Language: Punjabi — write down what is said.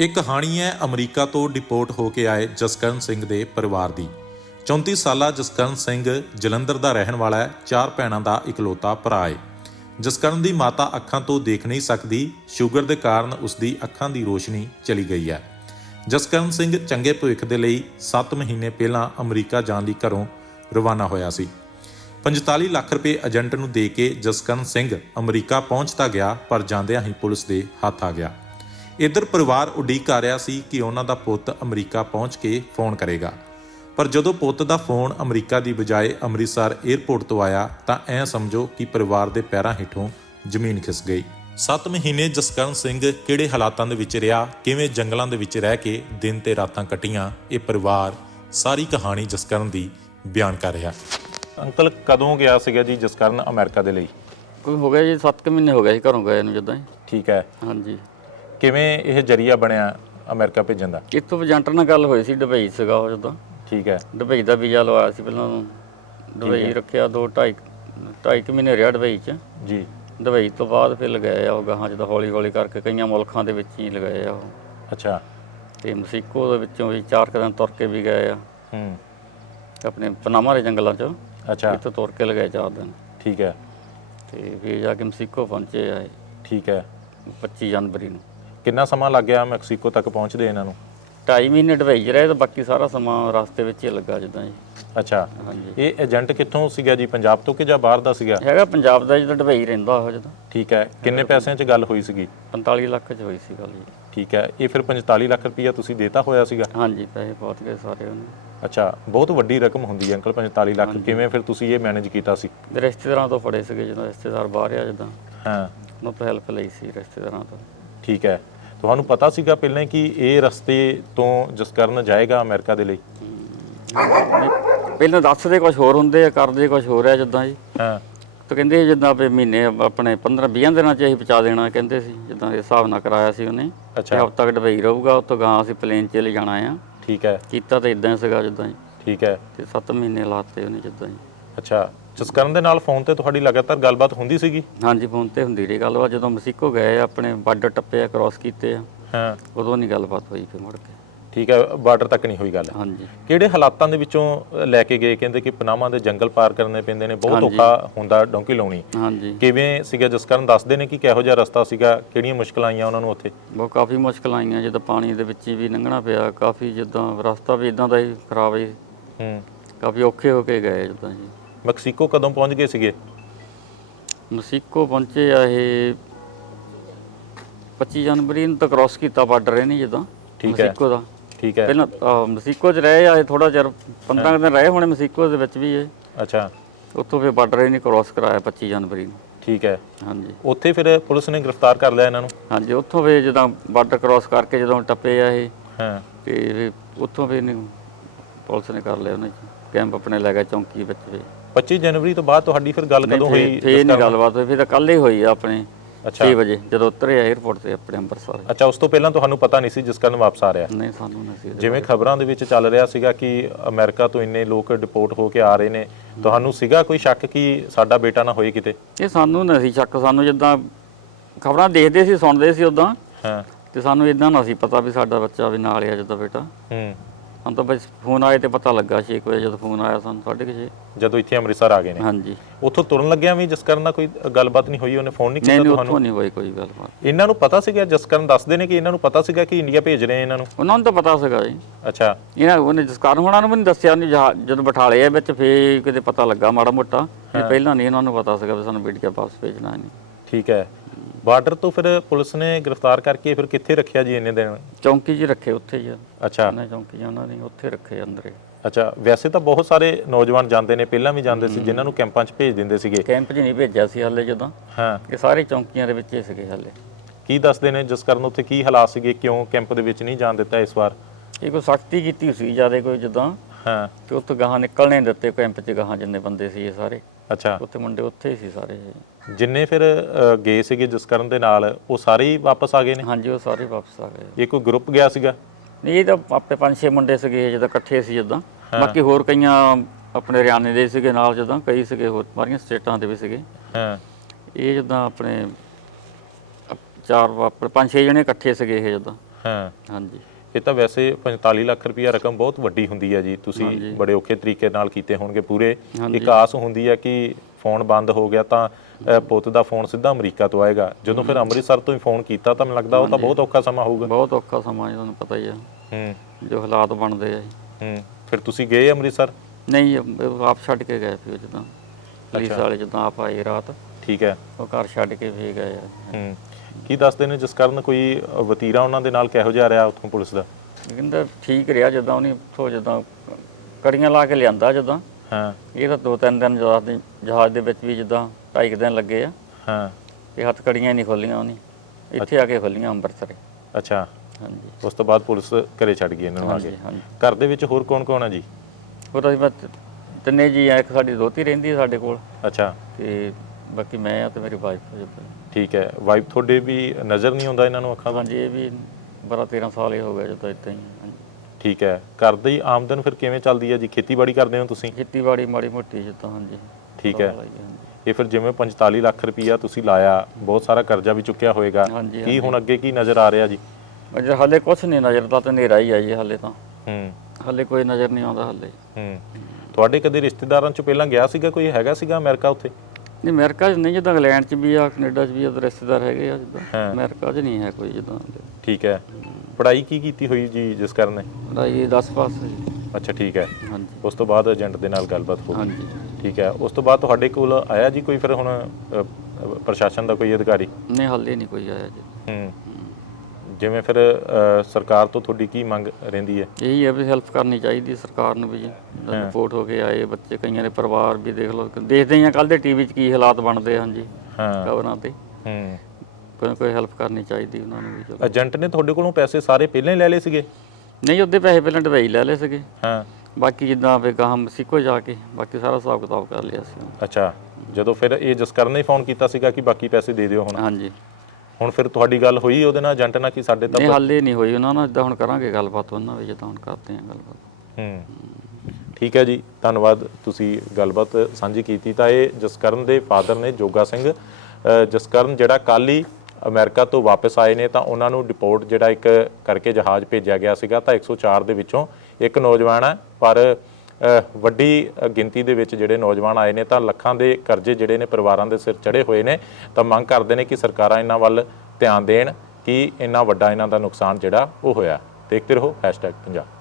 ਇਹ ਕਹਾਣੀ ਹੈ ਅਮਰੀਕਾ ਤੋਂ ਡਿਪੋਰਟ ਹੋ ਕੇ ਆਏ ਜਸਕਰਨ ਸਿੰਘ ਦੇ ਪਰਿਵਾਰ ਦੀ। 34 ਸਾਲਾ ਜਸਕਰਨ ਸਿੰਘ ਜਲੰਧਰ ਦਾ ਰਹਿਣ ਵਾਲਾ ਹੈ, ਚਾਰ ਭੈਣਾਂ ਦਾ ਇਕਲੌਤਾ ਭਰਾ ਹੈ। ਜਸਕਰਨ ਦੀ ਮਾਤਾ ਅੱਖਾਂ ਤੋਂ ਦੇਖ ਨਹੀਂ ਸਕਦੀ, ਸ਼ੂਗਰ ਦੇ ਕਾਰਨ ਉਸ ਦੀ ਅੱਖਾਂ ਦੀ ਰੋਸ਼ਨੀ ਚਲੀ ਗਈ ਹੈ। ਜਸਕਰਨ ਸਿੰਘ ਚੰਗੇ ਭਵਿੱਖ ਦੇ ਲਈ 7 ਮਹੀਨੇ ਪਹਿਲਾਂ ਅਮਰੀਕਾ ਜਾਣ ਲਈ ਘਰੋਂ ਰਵਾਨਾ ਹੋਇਆ ਸੀ। 45 ਲੱਖ ਰੁਪਏ ਏਜੰਟ ਨੂੰ ਦੇ ਕੇ ਜਸਕਰਨ ਸਿੰਘ ਅਮਰੀਕਾ ਪਹੁੰਚਦਾ ਗਿਆ, ਪਰ ਜਾਂਦਿਆਂ ਹੀ ਪੁਲਿਸ ਦੇ ਹੱਥ ਆ ਗਿਆ। ਇਧਰ ਪਰਿਵਾਰ ਉਡੀਕ ਕਰ ਰਿਹਾ ਸੀ ਕਿ ਉਹਨਾਂ ਦਾ ਪੁੱਤ ਅਮਰੀਕਾ ਪਹੁੰਚ ਕੇ ਫੋਨ ਕਰੇਗਾ। ਪਰ ਜਦੋਂ ਪੁੱਤ ਦਾ ਫੋਨ ਅਮਰੀਕਾ ਦੀ ਬਜਾਏ ਅੰਮ੍ਰਿਤਸਰ 에ਅਰਪੋਰਟ ਤੋਂ ਆਇਆ ਤਾਂ ਐ ਸਮਝੋ ਕਿ ਪਰਿਵਾਰ ਦੇ ਪੈਰਾਂ ਹੇਠੋਂ ਜ਼ਮੀਨ ਖਿਸ ਗਈ। 7 ਮਹੀਨੇ ਜਸਕਰਨ ਸਿੰਘ ਕਿਹੜੇ ਹਾਲਾਤਾਂ ਦੇ ਵਿੱਚ ਰਿਹਾ ਕਿਵੇਂ ਜੰਗਲਾਂ ਦੇ ਵਿੱਚ ਰਹਿ ਕੇ ਦਿਨ ਤੇ ਰਾਤਾਂ ਕੱਟੀਆਂ ਇਹ ਪਰਿਵਾਰ ਸਾਰੀ ਕਹਾਣੀ ਜਸਕਰਨ ਦੀ ਬਿਆਨ ਕਰ ਰਿਹਾ। ਅੰਕਲ ਕਦੋਂ ਗਿਆ ਸੀਗਾ ਜੀ ਜਸਕਰਨ ਅਮਰੀਕਾ ਦੇ ਲਈ? ਕੋਈ ਹੋ ਗਿਆ ਜੀ 7 ਮਹੀਨੇ ਹੋ ਗਏ ਸੀ ਘਰੋਂ ਗਏ ਨੂੰ ਜਦੋਂ। ਠੀਕ ਹੈ। ਹਾਂਜੀ। ਕਿਵੇਂ ਇਹ ਜਰੀਆ ਬਣਿਆ ਅਮਰੀਕਾ ਭੇਜਣ ਦਾ? ਇੱਥੋਂ ਏਜੰਟ ਨਾਲ ਗੱਲ ਹੋਈ ਸੀ ਦੁਬਈ ਸੀਗਾ ਉਹ ਜਦੋਂ। ਠੀਕ ਹੈ। ਦੁਬਈ ਦਾ ਵੀਜ਼ਾ ਲਵਾਇਆ ਸੀ ਪਹਿਲਾਂ ਦੁਬਈ ਰੱਖਿਆ ਦੋ ਢਾਈ ਢਾਈ ਕੁ ਮਹੀਨੇ ਰਿਹਾ ਦੁਬਈ 'ਚ। ਜੀ। ਦੁਬਈ ਤੋਂ ਬਾਅਦ ਫਿਰ ਲਗਾਏ ਆ ਉਹ ਗਾਹਾਂ ਜਦੋਂ ਹੌਲੀ ਹੌਲੀ ਕਰਕੇ ਕਈਆਂ ਮੁਲਕਾਂ ਦੇ ਵਿੱਚ ਹੀ ਲਗਾਏ ਆ ਉਹ। ਅੱਛਾ। ਤੇ ਮਸੀਕੋ ਦੇ ਵਿੱਚੋਂ ਵੀ ਚਾਰ ਕਦਮ ਤੁਰ ਕੇ ਵੀ ਗਏ ਆ। ਹੂੰ। ਆਪਣੇ ਪਨਾਮਾ ਦੇ ਜੰਗਲਾਂ 'ਚ। ਅੱਛਾ। ਇੱਥੋਂ ਤੁਰ ਕੇ ਲਗਾਏ ਚਾਰ ਦਿਨ। ਠੀਕ ਹੈ। ਤੇ ਫਿਰ ਜਾ ਕੇ ਮਸੀਕੋ ਪਹੁੰਚੇ ਆ ਠੀਕ ਹੈ। 25 ਜਨਵਰੀ ਨੂੰ। ਕਿੰਨਾ ਸਮਾਂ ਲੱਗ ਗਿਆ ਮੈਕਸੀਕੋ ਤੱਕ ਪਹੁੰਚਦੇ ਇਹਨਾਂ ਨੂੰ? ਢਾਈ ਮਹੀਨੇ ਦੁਬਈ 'ਚ ਰਹੇ ਤੇ ਬਾਕੀ ਸਾਰਾ ਸਮਾਂ ਰਸਤੇ ਵਿੱਚ ਹੀ ਲੱਗਾ ਜਿੱਦਾਂ ਜੀ। ਅੱਛਾ। ਹਾਂਜੀ। ਇਹ ਏਜੰਟ ਕਿੱਥੋਂ ਸੀਗਾ ਜੀ? ਪੰਜਾਬ ਤੋਂ ਕਿ ਜਾਂ ਬਾਹਰ ਦਾ ਸੀਗਾ? ਹੈਗਾ ਪੰਜਾਬ ਦਾ ਜਦੋਂ ਦੁਬਈ ਰਹਿੰਦਾ ਉਹ ਜਦੋਂ। ਠੀਕ ਹੈ। ਕਿੰਨੇ ਪੈਸਿਆਂ 'ਚ ਗੱਲ ਹੋਈ ਸੀਗੀ? 45 ਲੱਖ ਚ ਹੋਈ ਸੀ ਗੱਲ ਜੀ। ਠੀਕ ਹੈ। ਇਹ ਫਿਰ 45 ਲੱਖ ਰੁਪਈਆ ਤੁਸੀਂ ਦੇਤਾ ਹੋਇਆ ਸੀਗਾ? ਹਾਂਜੀ ਪੈਸੇ ਪਹੁੰਚ ਗਏ ਸਾਰੇ ਉਹਨੂੰ। ਅੱਛਾ ਬਹੁਤ ਵੱਡੀ ਰਕਮ ਹੁੰਦੀ ਹੈ ਅੰਕਲ 45 ਲੱਖ। ਕਿਵੇਂ ਫਿਰ ਤੁਸੀਂ ਇਹ ਮੈਨੇਜ ਕੀਤਾ ਸੀ? ਰਿਸ਼ਤੇਦਾਰਾਂ ਤੋਂ ਫੜੇ ਸੀਗੇ ਜਦੋਂ ਰਿਸ਼ਤੇਦਾਰ ਬਾਹਰ ਆ ਜਦੋਂ। ਹਾਂ। ਉਹਨਾਂ ਤੋਂ ਹੈਲਪ ਲਈ ਸੀ ਰਿਸ਼ਤੇਦਾਰਾਂ ਤੋਂ। ਠੀਕ ਹੈ। ਤੁਹਾਨੂੰ ਪਤਾ ਸੀਗਾ ਪਹਿਲਾਂ ਕਿ ਇਹ ਰਸਤੇ ਤੋਂ ਜਸਕਰਨ ਜਾਏਗਾ ਅਮਰੀਕਾ ਦੇ ਲਈ? ਪਹਿਲਾਂ ਦੱਸਦੇ ਕੁਝ ਹੋਰ ਹੁੰਦੇ ਆ ਕਰਦੇ ਕੁਝ ਹੋਰ ਆ ਜਿੱਦਾਂ ਜੀ। ਹਾਂ। ਤਾਂ ਕਹਿੰਦੇ ਜਿੱਦਾਂ ਵੀ ਮਹੀਨੇ ਆਪਣੇ 15 20 ਦਿਨਾਂ ਚ ਅਸੀਂ ਪਹੁੰਚਾ ਦੇਣਾ ਕਹਿੰਦੇ ਸੀ ਜਿੱਦਾਂ ਦੇ ਹਿਸਾਬ ਨਾਲ ਕਰਾਇਆ ਸੀ ਉਹਨੇ। ਅੱਛਾ। ਹਫ਼ਤਾ ਤੱਕ ਦੁਬਈ ਰਹੂਗਾ ਉੱਥੋਂ ਗਾਂ ਅਸੀਂ ਪਲੇਨ 'ਚ ਲੈ ਜਾਣਾ ਆ। ਠੀਕ ਹੈ। ਕੀਤਾ ਤਾਂ ਇਦਾਂ ਸੀਗਾ ਜਿੱਦਾਂ ਜੀ। ਠੀਕ ਹੈ। ਤੇ 7 ਮਹੀਨੇ ਲਾਤੇ ਉਹਨੇ ਜਿੱਦਾਂ ਜੀ। ਅੱਛਾ। ਜਸਕਰਨ ਦੇ ਨਾਲ ਫੋਨ ਤੇ ਤੁਹਾਡੀ ਲਗਾਤਾਰ ਗੱਲਬਾਤ ਹੁੰਦੀ ਸੀਗੀ? ਹਾਂਜੀ ਫੋਨ ਤੇ ਹੁੰਦੀ ਰਹੀ ਗੱਲਬਾਤ। ਜਦੋਂ ਮਸੀਕੋ ਗਏ ਆਪਣੇ ਬਾਰਡਰ ਟੱਪੇ ਆ ਕ੍ਰਾਸ ਕੀਤੇ। ਆ ਹਾਂ। ਉਦੋਂ ਨਹੀਂ ਗੱਲਬਾਤ ਹੋਈ ਫਿਰ ਮੁੜ ਕੇ। ਠੀਕ ਹੈ ਬਾਰਡਰ ਤੱਕ ਨਹੀਂ ਹੋਈ ਗੱਲ। ਹਾਂਜੀ। ਕਿਹੜੇ ਹਾਲਾਤਾਂ ਦੇ ਵਿੱਚੋਂ ਲੈ ਕੇ ਗਏ? ਕਹਿੰਦੇ ਕਿ ਪਨਾਮਾ ਦੇ ਜੰਗਲ ਪਾਰ ਕਰਨੇ ਪੈਂਦੇ ਨੇ ਬਹੁਤ। ਔਖਾ ਹੁੰਦਾ ਡੋਂਕੀ ਲਾਉਣੀ। ਹਾਂਜੀ। ਕਿਵੇਂ ਸੀਗਾ? ਜਸਕਰਨ ਦੱਸਦੇ ਨੇ ਕਿ ਕਿਹੋ ਜਿਹਾ ਰਸਤਾ ਸੀਗਾ? ਕਿਹੜੀਆਂ ਮੁਸ਼ਕਲਾਂ ਆਈਆਂ ਉਹਨਾਂ ਨੂੰ ਉੱਥੇ? ਬਹੁਤ ਕਾਫੀ ਮੁਸ਼ਕਲ ਆਈਆਂ। ਜਦੋਂ ਪਾਣੀ ਦੇ ਵਿੱਚ ਵੀ ਲੰਘਣਾ ਪਿਆ ਕਾਫੀ ਜਿੱਦਾਂ ਰਸਤਾ ਵੀ ਇਦਾਂ ਦਾ ਹੀ ਖਰਾਬ ਹੀ ਹੂੰ। ਕਾਫੀ ਔਖੇ ਹੋ ਕੇ ਗਏ ਜਿੱਦਾਂ ਜੀ ਮੈਕਸੀਕੋ ਕਦੋਂ ਪਹੁੰਚ ਗਏ ਸੀਗੇ? ਮਸੀਕੋ ਪਹੁੰਚੇ ਆ ਇਹ 25 ਜਨਵਰੀ ਨੂੰ ਤਾਂ ਕ੍ਰਾਸ ਕੀਤਾ ਬਾਰਡਰ ਇਹ ਨਹੀਂ ਜਿੱਦਾਂ ਠੀਕ ਹੈ। ਮਸੀਕੋ ਦਾ। ਠੀਕ ਹੈ। ਪਹਿਲਾਂ ਅਹ, ਮਸੀਕੋ 'ਚ ਰਹੇ ਆ ਇਹ ਥੋੜਾ ਚਿਰ 15 ਕੁ ਦਿਨ ਰਹੇ ਹੋਣੇ ਮਸੀਕੋ ਦੇ ਵਿੱਚ ਵੀ ਇਹ। ਅੱਛਾ। ਉੱਥੋਂ ਫਿਰ ਬਾਰਡਰ ਇਹ ਨਹੀਂ ਕ੍ਰਾਸ ਕਰਾਇਆ 25 ਜਨਵਰੀ ਨੂੰ। ਠੀਕ ਹੈ। ਹਾਂਜੀ। ਉੱਥੇ ਫਿਰ ਪੁਲਿਸ ਨੇ ਗ੍ਰਿਫਤਾਰ ਕਰ ਲਿਆ ਇਹਨਾਂ ਨੂੰ? ਹਾਂਜੀ ਉੱਥੋਂ ਵੀ ਜਦੋਂ ਬਾਰਡਰ ਕ੍ਰਾਸ ਕਰਕੇ ਜਦੋਂ ਟੱਪੇ ਆ ਇਹ ਹਾਂ। ਤੇ ਫਿਰ ਉੱਥੋਂ ਵੀ ਇਹਨੂੰ ਪੁਲਿਸ ਨੇ ਕਰ ਲਿਆ ਉਹਨੇ ਕੈਂਪ ਆਪਣੇ ਲੈ ਗਿਆ ਚੌਂਕੀ ਵਿੱਚ ਵੀ 25 ਜਨਵਰੀ ਤੋਂ ਬਾਅਦ ਤੁਹਾਡੀ ਫਿਰ ਗੱਲ ਕਦੋਂ ਹੋਈ? ਫੇਰ ਨਹੀਂ ਗੱਲਬਾਤ ਹੋਈ ਫਿਰ ਤਾਂ ਕੱਲ ਹੀ ਹੋਈ ਆ ਆਪਣੇ ਅੱਛਾ। 6 ਵਜੇ ਜਦੋਂ ਉਤਰੇ ਆ 에어ਪੋਰਟ ਤੇ ਆਪਣੇ ਅੰਮ੍ਰਿਤਸਰ। ਅੱਛਾ ਉਸ ਤੋਂ ਪਹਿਲਾਂ ਤੁਹਾਨੂੰ ਪਤਾ ਨਹੀਂ ਸੀ ਜਸਕਰਨ ਵਾਪਸ ਆ ਰਿਹਾ? ਨਹੀਂ ਸਾਨੂੰ ਨਹੀਂ ਸੀ ਜਿਵੇਂ ਖਬਰਾਂ ਦੇ ਵਿੱਚ ਚੱਲ ਰਿਹਾ ਸੀਗਾ ਕਿ ਅਮਰੀਕਾ ਤੋਂ ਇੰਨੇ ਲੋਕ ਡਿਪੋਰਟ ਹੋ ਕੇ ਆ ਰਹੇ ਨੇ ਤੁਹਾਨੂੰ ਸੀਗਾ ਕੋਈ ਸ਼ੱਕ ਕਿ ਸਾਡਾ ਬੇਟਾ ਨਾ ਹੋਏ ਕਿਤੇ? ਇਹ ਸਾਨੂੰ ਨਹੀਂ ਸੀ ਸ਼ੱਕ ਸਾਨੂੰ ਜਿੱਦਾਂ ਖਬਰਾਂ ਦੇਖਦੇ ਸੀ ਸੁਣਦੇ ਸੀ ਉਦਾਂ। ਹਾਂ। ਤੇ ਸਾਨੂੰ ਇਦਾਂ ਨਾ ਸੀ ਪਤਾ ਵੀ ਸਾਡਾ ਬੱਚਾ ਵੀ ਨਾਲ ਆ ਜਿੱਦਾਂ ਬੇਟਾ। ਹੂੰ। ਸਾਨੂੰ ਤਾਂ ਬਸ ਫੋਨ ਆਏ ਤੇ ਪਤਾ ਲੱਗਾ 6 ਵਜੇ ਜਦੋਂ ਫੋਨ ਆਇਆ ਸਾਨੂੰ 6:30 ਜਦੋਂ ਇੱਥੇ ਅੰਮ੍ਰਿਤਸਰ ਆ ਗਏ ਨੇ। ਹਾਂਜੀ। ਉੱਥੋਂ ਤੁਰਨ ਲੱਗਿਆ ਵੀ ਜਸਕਰਨ ਨਾਲ ਕੋਈ ਗੱਲਬਾਤ ਨਹੀਂ ਹੋਈ ਉਹਨੇ ਫੋਨ ਨਹੀਂ ਕੀਤਾ ਨਹੀਂ ਉੱਥੋਂ ਨਹੀਂ ਹੋਈ ਕੋਈ ਗੱਲਬਾਤ। ਇਹਨਾਂ ਨੂੰ ਪਤਾ ਸੀਗਾ ਜਸਕਰਨ ਦੱਸਦੇ ਨੇ ਕਿ ਇਹਨਾਂ ਨੂੰ ਪਤਾ ਸੀਗਾ ਕਿ ਇੰਡੀਆ ਭੇਜ ਰਹੇ ਇਹਨਾਂ ਨੂੰ? ਉਹਨਾਂ ਨੂੰ ਤਾਂ ਪਤਾ ਸੀਗਾ ਜੀ। ਅੱਛਾ। ਇਹਨਾਂ ਉਹਨੇ ਜਸਕਾਰ ਹੋਣਾ ਨੂੰ ਵੀ ਨਹੀਂ ਦੱਸਿਆ ਨਹੀਂ ਜਦੋਂ ਬਿਠਾਲੇ ਆ ਵਿੱਚ ਫੇਰ ਕਿਤੇ ਪਤਾ ਲੱਗਾ ਮਾੜਾ ਮੋਟਾ। ਪਹਿਲਾਂ ਨਹੀਂ ਇਹਨਾਂ ਨੂੰ ਪਤਾ ਸੀਗਾ ਵੀ ਸਾਨੂੰ ਬੇਟੀਆ ਵਾਪਸ ਭੇਜਣਾ ਨਹੀਂ ਠੀਕ ਹੈ। ਬਾਰਡਰ ਤੋਂ ਫਿਰ ਪੁਲਿਸ ਨੇ ਗ੍ਰਿਫਤਾਰ ਕਰਕੇ ਫਿਰ ਕਿੱਥੇ ਰੱਖਿਆ ਜੀ ਇੰਨੇ ਦਿਨ? ਚੌਂਕੀ 'ਚ ਰੱਖੇ ਉੱਥੇ ਹੀ ਆ। ਅੱਛਾ। ਉਹਨਾਂ ਚੌਂਕੀ ਉਹਨਾਂ ਨੇ ਉੱਥੇ ਰੱਖੇ ਅੰਦਰੇ। ਅੱਛਾ ਵੈਸੇ ਤਾਂ ਬਹੁਤ ਸਾਰੇ ਨੌਜਵਾਨ ਜਾਂਦੇ ਨੇ ਪਹਿਲਾਂ ਵੀ ਜਾਂਦੇ ਸੀ ਜਿਨ੍ਹਾਂ ਨੂੰ ਕੈਂਪਾਂ 'ਚ ਭੇਜ ਦਿੰਦੇ ਸੀਗੇ। ਕੈਂਪ 'ਚ ਨਹੀਂ ਭੇਜਿਆ ਸੀ ਹਾਲੇ ਜਦੋਂ। ਹਾਂ। ਇਹ ਸਾਰੇ ਚੌਂਕੀਆਂ ਦੇ ਵਿੱਚ ਹੀ ਸੀਗੇ ਹਾਲੇ। ਕੀ ਦੱਸਦੇ ਨੇ ਜਸਕਰਨ ਉੱਥੇ ਕੀ ਹਾਲਾਤ ਸੀਗੇ ਕਿਉਂ ਕੈਂਪ ਦੇ ਵਿੱਚ ਨਹੀਂ ਜਾਣ ਦਿੱਤਾ ਇਸ ਵਾਰ? ਇਹ ਕੋਈ ਸਖਤੀ ਕੀਤੀ ਸੀ ਜ਼ਿਆਦਾ ਕੋਈ ਜਿੱਦਾਂ। ਹਾਂ। ਕਿ ਉੱਥੇ ਗਾਹਾਂ ਨਿਕਲਣੇ ਦਿੱਤੇ ਕੈਂਪ 'ਚ ਗਾਹਾਂ ਜਿੰਨੇ ਬੰਦੇ ਸੀ ਇਹ ਸਾਰੇ। ਅੱਛਾ। ਉੱਥੇ ਮੁੰਡੇ ਉੱਥੇ ਹੀ ਸੀ ਸਾਰੇ। ਜਿੰਨੇ ਫਿਰ ਅ, ਗਏ ਸੀਗੇ ਜਸਕਰਨ ਦੇ ਨਾਲ ਉਹ ਸਾਰੇ ਹੀ ਵਾਪਸ ਆ ਗਏ ਨੇ? ਹਾਂਜੀ ਉਹ ਸਾਰੇ ਵਾਪਸ ਆ ਗਏ। ਇਹ ਕੋਈ ਗਰੁੱਪ ਗਿਆ ਸੀਗਾ? ਨਹੀਂ ਇਹ ਤਾਂ ਆਪੇ ਪੰਜ ਛੇ ਮੁੰਡੇ ਸੀਗੇ ਜਦੋਂ ਇਕੱਠੇ ਸੀ ਜਿੱਦਾਂ। ਬਾਕੀ ਹੋਰ ਕਈਆਂ ਆਪਣੇ ਹਰਿਆਣੇ ਦੇ ਸੀਗੇ ਨਾਲ ਜਿੱਦਾਂ ਕਈ ਸੀਗੇ ਹੋਰ ਬਾਹਰੀਆਂ ਸਟੇਟਾਂ ਦੇ ਵੀ ਸੀਗੇ। ਹਾਂ। ਇਹ ਜਿੱਦਾਂ ਆਪਣੇ ਅਪ- ਚਾਰ ਆਪਣੇ ਪੰਜ ਛੇ ਜਣੇ ਇਕੱਠੇ ਸੀਗੇ ਇਹ ਜਿੱਦਾਂ। ਹਾਂ। ਹਾਂਜੀ। ਇਹ ਤਾਂ ਵੈਸੇ 45 ਲੱਖ ਰੁਪਇਆ ਰਕਮ ਬਹੁਤ ਵੱਡੀ ਹੁੰਦੀ ਹੈ ਜੀ। ਤੁਸੀਂ। ਬੜੇ ਔਖੇ ਤਰੀਕੇ ਨਾਲ ਕੀਤੇ ਹੋਣਗੇ ਪੂਰੇ। ਇੱਕ ਆਸ ਹੁੰਦੀ ਹੈ ਕਿ ਫੋਨ ਬੰਦ ਹੋ ਗਿਆ ਤਾਂ ਪੁੱਤ ਦਾ ਫੋਨ ਸਿੱਧਾ ਅਮਰੀਕਾ ਤੋਂ ਆਏਗਾ। ਜਦੋਂ ਫਿਰ ਅੰਮ੍ਰਿਤਸਰ ਤੋਂ ਹੀ ਫੋਨ ਕੀਤਾ ਤਾਂ ਮੈਨੂੰ ਲੱਗਦਾ ਉਹ ਤਾਂ ਬਹੁਤ ਔਖਾ ਸਮਾਂ ਹੋਊਗਾ। ਬਹੁਤ ਔਖਾ ਸਮਾਂ ਤੁਹਾਨੂੰ ਪਤਾ ਹੀ ਆ। ਹੂੰ। ਜੋ ਹਾਲਾਤ ਬਣਦੇ ਆ। ਹੂੰ। ਫਿਰ ਤੁਸੀਂ ਗਏ ਅੰਮ੍ਰਿਤਸਰ? ਨਹੀਂ ਆਪ ਛੱਡ ਕੇ ਗਏ ਫਿਰ ਜਦੋਂ। ਪੁਲਿਸ ਵਾਲੇ ਜਦੋਂ ਆਪ ਆਏ ਰਾਤ। ਠੀਕ ਹੈ। ਉਹ ਘਰ ਛੱਡ ਕੇ ਵੀ ਗਏ ਹੂੰ। ਕੀ ਦੱਸਦੇ ਨੇ ਜਿਸ ਕਾਰਨ ਕੋਈ ਵਤੀਰਾ ਉਹਨਾਂ ਦੇ ਨਾਲ ਕਿਹੋ ਜਿਹਾ ਰਿਹਾ ਉੱਥੋਂ ਪੁਲਿਸ ਦਾ? ਕਹਿੰਦਾ ਠੀਕ ਰਿਹਾ ਜਦੋਂ ਉਹਨੇ ਉੱਥੋਂ ਜਦੋਂ ਕੜੀਆਂ ਲਾ ਕੇ ਲਿਆਂਦਾ ਜਦੋਂ। ਹਾਂ। ਇਹ ਤਾਂ ਦੋ ਤਿੰਨ ਦਿਨ ਜਹਾਜ਼ ਦੇ ਜਹਾਜ਼ ਦੇ ਵਿੱਚ ਵੀ ਜਿੱਦਾਂ ਢਾਈ ਕੁ ਦਿਨ ਲੱਗੇ ਆ। ਹਾਂ। ਤੇ ਹੱਥ ਕੜੀਆਂ ਨਹੀਂ ਖੋਲੀਆਂ ਉਹਨੇ। ਇੱਥੇ ਆ ਕੇ ਖੋਲੀਆਂ ਅੰਮ੍ਰਿਤਸਰ। ਅੱਛਾ। ਹਾਂਜੀ। ਉਸ ਤੋਂ ਬਾਅਦ ਪੁਲਿਸ ਘਰੇ ਛੱਡ ਗਈ ਇਹਨਾਂ ਨੂੰ ਆ ਕੇ। ਹਾਂਜੀ ਘਰ ਦੇ ਵਿੱਚ ਹੋਰ ਕੌਣ ਕੌਣ ਹੈ ਜੀ? ਉਹ ਤਾਂ ਅਸੀਂ ਬਸ ਤਿੰਨੇ ਜੀ ਆ ਇੱਕ ਸਾਡੀ ਦੋਤੀ ਰਹਿੰਦੀ ਆ ਸਾਡੇ ਕੋਲ। ਅੱਛਾ। ਤੇ ਬਾਕੀ ਮੈਂ ਆ ਤੇ ਮੇਰੀ ਵਾਈਫ ਠੀਕ ਹੈ ਵਾਈਫ ਤੁਹਾਡੇ ਵੀ ਨਜ਼ਰ ਨਹੀਂ ਆਉਂਦਾ ਇਹਨਾਂ ਨੂੰ ਅੱਖਾਂ ਤੋਂ? ਹਾਂਜੀ ਇਹ ਵੀ 12 13 ਸਾਲ ਹੀ ਹੋ ਗਏ ਜਦੋਂ ਹੀ ਹਾਂਜੀ। ਠੀਕ ਹੈ ਘਰ ਦੀ ਆਮਦਨ ਫਿਰ ਕਿਵੇਂ ਚੱਲਦੀ ਹੈ ਜੀ? ਖੇਤੀਬਾੜੀ ਕਰਦੇ ਹੋ ਤੁਸੀਂ? ਖੇਤੀਬਾੜੀ ਮਾੜੀ ਮੋਟੀ ਜਿੱਦਾਂ ਹਾਂਜੀ। ਠੀਕ ਹੈ। ਹਾਂਜੀ, ਇਹ ਫਿਰ ਜਿਵੇਂ 45 ਲੱਖ ਰੁਪਈਆ ਤੁਸੀਂ ਲਾਇਆ ਬਹੁਤ ਸਾਰਾ ਕਰਜ਼ਾ ਵੀ ਚੁੱਕਿਆ ਹੋਏਗਾ। ਹਾਂਜੀ, ਕੀ ਹੁਣ ਅੱਗੇ ਕੀ ਨਜ਼ਰ ਆ ਰਿਹਾ ਜੀ? ਅਜੇ ਹਾਲੇ ਕੁਛ ਨਹੀਂ ਨਜ਼ਰ ਤਾਂ ਤੇ ਹਨੇਰਾ ਹੀ ਆ ਜੀ ਹਾਲੇ ਤਾਂ। ਹੂੰ। ਹਾਲੇ ਕੋਈ ਨਜ਼ਰ ਨਹੀਂ ਆਉਂਦਾ ਹਾਲੇ। ਹੂੰ। ਤੁਹਾਡੇ ਕਦੇ ਰਿਸ਼ਤੇਦਾਰਾਂ ਚ ਪਹਿਲਾਂ ਗਿਆ ਸੀਗਾ ਕੋਈ ਹੈਗਾ ਸੀਗਾ ਅਮਰੀਕਾ ਉੱਥੇ? ਨਹੀਂ ਅਮਰੀਕਾ 'ਚ ਨਹੀਂ ਜਿੱਦਾਂ ਇੰਗਲੈਂਡ 'ਚ ਵੀ ਆ ਕੈਨੇਡਾ 'ਚ ਵੀ ਉਹਦੇ ਰਿਸ਼ਤੇਦਾਰ ਹੈਗੇ ਆ ਹਾਂ। ਜਿੱਦਾਂ ਅਮਰੀਕਾ 'ਚ ਨਹੀਂ ਹੈ ਕੋਈ ਜਿੱਦਾਂ। ਠੀਕ ਹੈ। ਪੜ੍ਹਾਈ ਕੀ ਕੀਤੀ ਹੋਈ ਜੀ ਜਿਸ ਕਾਰਨ? ਨੇ ਪੜ੍ਹਾਈ 10 ਪਾਸ ਹੈ ਜੀ। ਅੱਛਾ ਠੀਕ ਹੈ। ਹਾਂਜੀ। ਉਸ ਤੋਂ ਬਾਅਦ ਏਜੰਟ ਦੇ ਨਾਲ ਗੱਲਬਾਤ ਹੋ ਗਈ। ਹਾਂਜੀ। ਠੀਕ ਹੈ। ਉਸ ਤੋਂ ਬਾਅਦ ਤੁਹਾਡੇ ਕੋਲ ਆਇਆ ਜੀ ਕੋਈ ਫਿਰ ਹੁਣ ਅ, ਅ, ਪ੍ਰਸ਼ਾਸਨ ਦਾ ਕੋਈ ਅਧਿਕਾਰੀ? ਨਹੀਂ ਹਾਲੇ ਨਹੀਂ ਕੋਈ ਆਇਆ ਜੀ। ਹੂੰ। ਜਿਵੇਂ ਫਿਰ ਅ, ਸਰਕਾਰ ਤੋਂ ਤੁਹਾਡੀ ਕੀ ਮੰਗ ਰਹਿੰਦੀ ਹੈ? ਇਹੀ ਹੈ ਵੀ ਹੈਲਪ ਕਰਨੀ ਚਾਹੀਦੀ ਸਰਕਾਰ ਨੂੰ ਵੀ ਜੀ। ਰਿਪੋਰਟ ਹੋ ਕੇ ਆਏ ਬੱਚੇ ਕਈਆਂ ਦੇ ਪਰਿਵਾਰ ਵੀ ਦੇਖ ਲਓ। ਦੇਖਦੇ ਹੀ ਆ ਕੱਲ ਦੇ ਟੀਵੀ 'ਚ ਕੀ ਹਾਲਾਤ ਬਣਦੇ ਆ ਹਾਂਜੀ ਹਾਂ। ਖਬਰਾਂ ਤੇ। ਹੂੰ। ਕੋਈ ਕੋਈ ਹੈਲਪ ਕਰਨੀ ਚਾਹੀਦੀ ਉਹਨਾਂ ਨੂੰ ਵੀ ਚਲੋ। ਏਜੰਟ ਨੇ ਤੁਹਾਡੇ ਕੋਲੋਂ ਪੈਸੇ ਸਾਰੇ ਪਹਿਲਾਂ ਹੀ ਲੈ ਲਏ ਸੀਗੇ? ਨਹੀਂ ਉਹਦੇ ਪੈਸੇ ਪਹਿਲਾਂ ਡਬਈ ਲੈ ਲਏ ਸੀਗੇ। ਹਾਂ। ਬਾਕੀ ਜਿੱਦਾਂ ਵੇ ਗਾਹਾਂ ਮਸੀਕੋ ਜਾ ਕੇ ਬਾਕੀ ਸਾਰਾ ਹਿਸਾਬ ਕਿਤਾਬ ਕਰ ਲਿਆ ਸੀ। ਅੱਛਾ। ਜਦੋਂ ਫਿਰ ਇਹ ਜਸਕਰਨ ਨੇ ਫੋਨ ਕੀਤਾ ਸੀਗਾ ਕਿ ਬਾਕੀ ਪੈਸੇ ਦੇ ਦਿਓ ਹੁਣ? ਹਾਂਜੀ। ਹੁਣ ਫਿਰ ਤੁਹਾਡੀ ਗੱਲ ਹੋਈ ਉਹਦੇ ਨਾਲ ਏਜੰਟ ਨਾਲ ਕਿ ਸਾਡੇ ਤਾਂ ਨਹੀਂ ਹਾਲੇ ਨਹੀਂ ਹੋਈ ਉਹਨਾਂ ਨਾਲ ਇਦਾਂ ਹੁਣ ਕਰਾਂਗੇ ਗੱਲਬਾਤ ਉਹਨਾਂ ਵਿੱਚ ਜਿੱਦਾਂ ਹੁਣ ਕਰਦੇ ਆਂ ਗੱਲਬਾਤ। ਹੂੰ। ਠੀਕ ਹੈ ਜੀ ਧੰਨਵਾਦ ਤੁਸੀਂ ਗੱਲਬਾਤ ਸਾਂਝੀ ਕੀਤੀ। ਤਾਂ ਇਹ ਜਸਕਰਨ ਦੇ ਫਾਦਰ ਨੇ ਜੋਗਾ ਸਿੰਘ। ਅ, ਜਸਕਰਨ ਜਿਹੜਾ ਕੱਲ੍ਹ ਹੀ ਅਮਰੀਕਾ ਤੋਂ ਵਾਪਸ ਆਏ ਨੇ ਤਾਂ ਉਹਨਾਂ ਨੂੰ ਡਿਪੋਰਟ ਜਿਹੜਾ ਇੱਕ ਕਰਕੇ ਜਹਾਜ਼ ਭੇਜਿਆ ਗਿਆ ਸੀਗਾ ਤਾਂ 104 ਦੇ ਵਿੱਚੋਂ ਇੱਕ ਨੌਜਵਾਨ ਹੈ ਪਰ ਵੱਡੀ ਗਿਣਤੀ ਦੇ ਵਿੱਚ ਜਿਹੜੇ ਨੌਜਵਾਨ ਆਏ ਨੇ ਤਾਂ ਲੱਖਾਂ ਦੇ ਕਰਜ਼ੇ ਜਿਹੜੇ ਨੇ ਪਰਿਵਾਰਾਂ ਦੇ ਸਿਰ ਚੜੇ ਹੋਏ ਨੇ। ਤਾਂ ਮੰਗ ਕਰਦੇ ਨੇ ਕਿ ਸਰਕਾਰਾਂ ਇਹਨਾਂ ਵੱਲ ਧਿਆਨ ਦੇਣ ਕਿ ਇੰਨਾ ਵੱਡਾ ਇਹਨਾਂ ਦਾ ਨੁਕਸਾਨ ਜਿਹੜਾ ਉਹ ਹੋਇਆ। ਦੇਖਦੇ ਰਹੋ #ਪੰਜਾਬ।